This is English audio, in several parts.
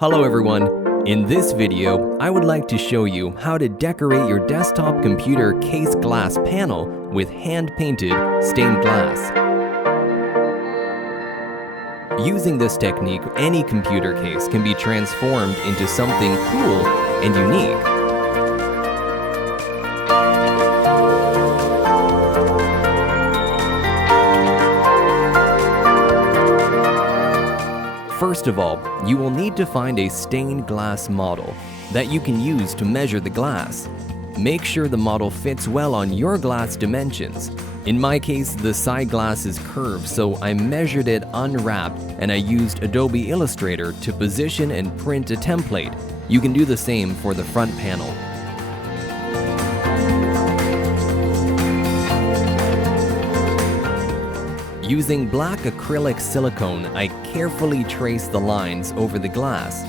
Hello everyone, in this video I would like to show you how to decorate your desktop computer case glass panel with hand-painted stained glass. Using this technique, any computer case can be transformed into something cool and unique. First of all, you will need to find a stained glass model that you can use to measure the glass. Make sure the model fits well on your glass dimensions. In my case, the side glass is curved, so I measured it unwrapped and I used Adobe Illustrator to position and print a template. You can do the same for the front panel. Using black acrylic silicone, I carefully traced the lines over the glass.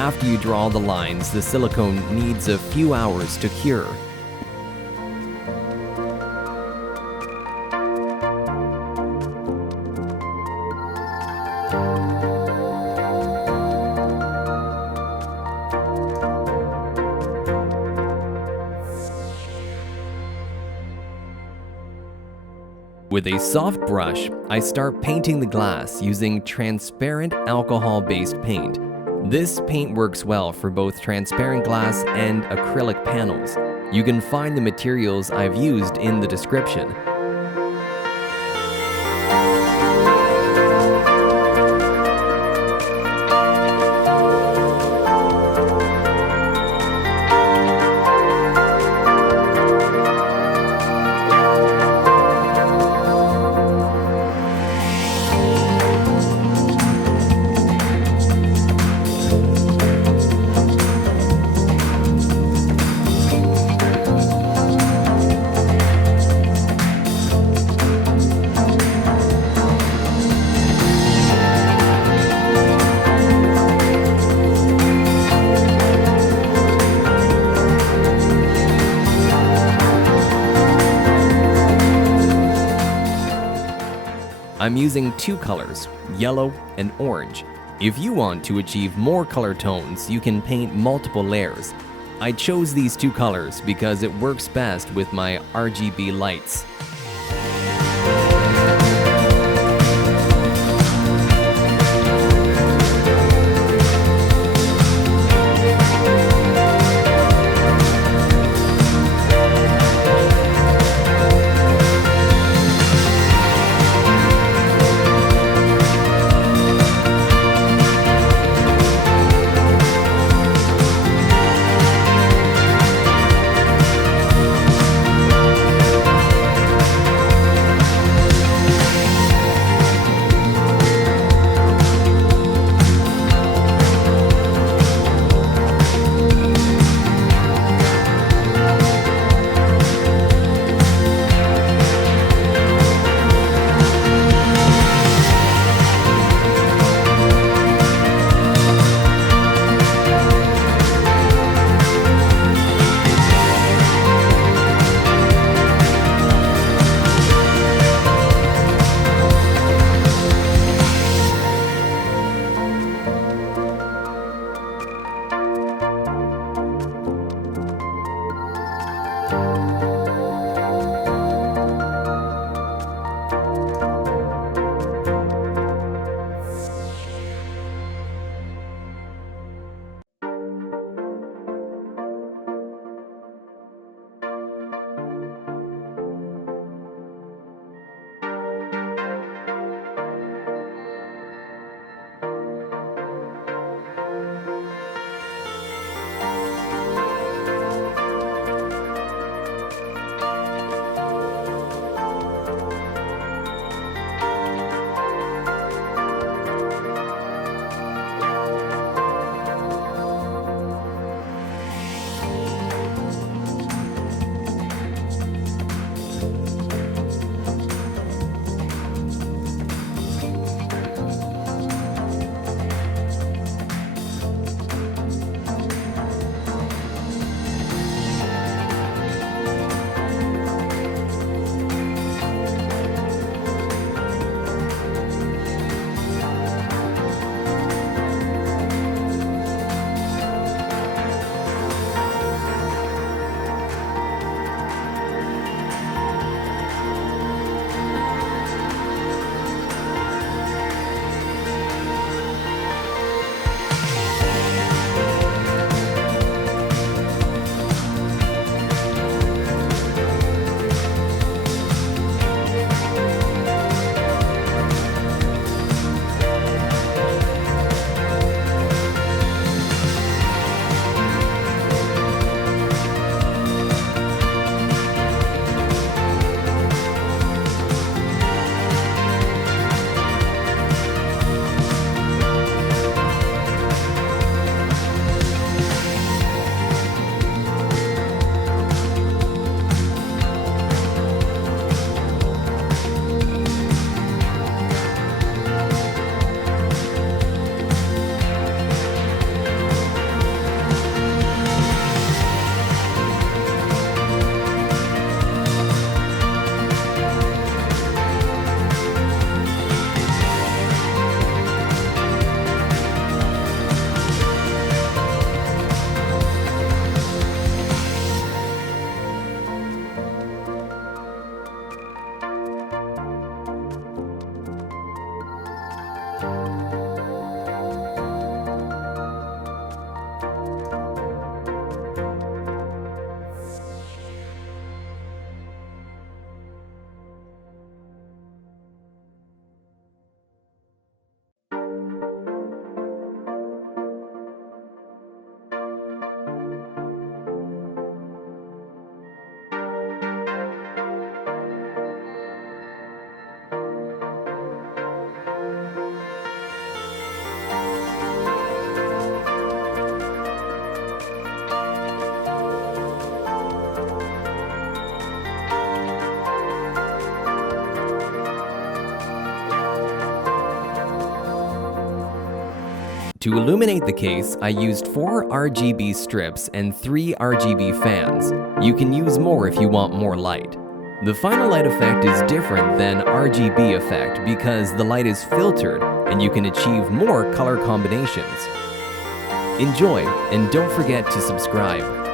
After you draw the lines, the silicone needs a few hours to cure. With a soft brush, I start painting the glass using transparent alcohol-based paint. This paint works well for both transparent glass and acrylic panels. You can find the materials I've used in the description. I'm using two colors, yellow and orange. If you want to achieve more color tones, you can paint multiple layers. I chose these two colors because it works best with my RGB lights. To illuminate the case, I used 4 RGB strips and 3 RGB fans. You can use more if you want more light. The final light effect is different than RGB effect because the light is filtered and you can achieve more color combinations. Enjoy, and don't forget to subscribe.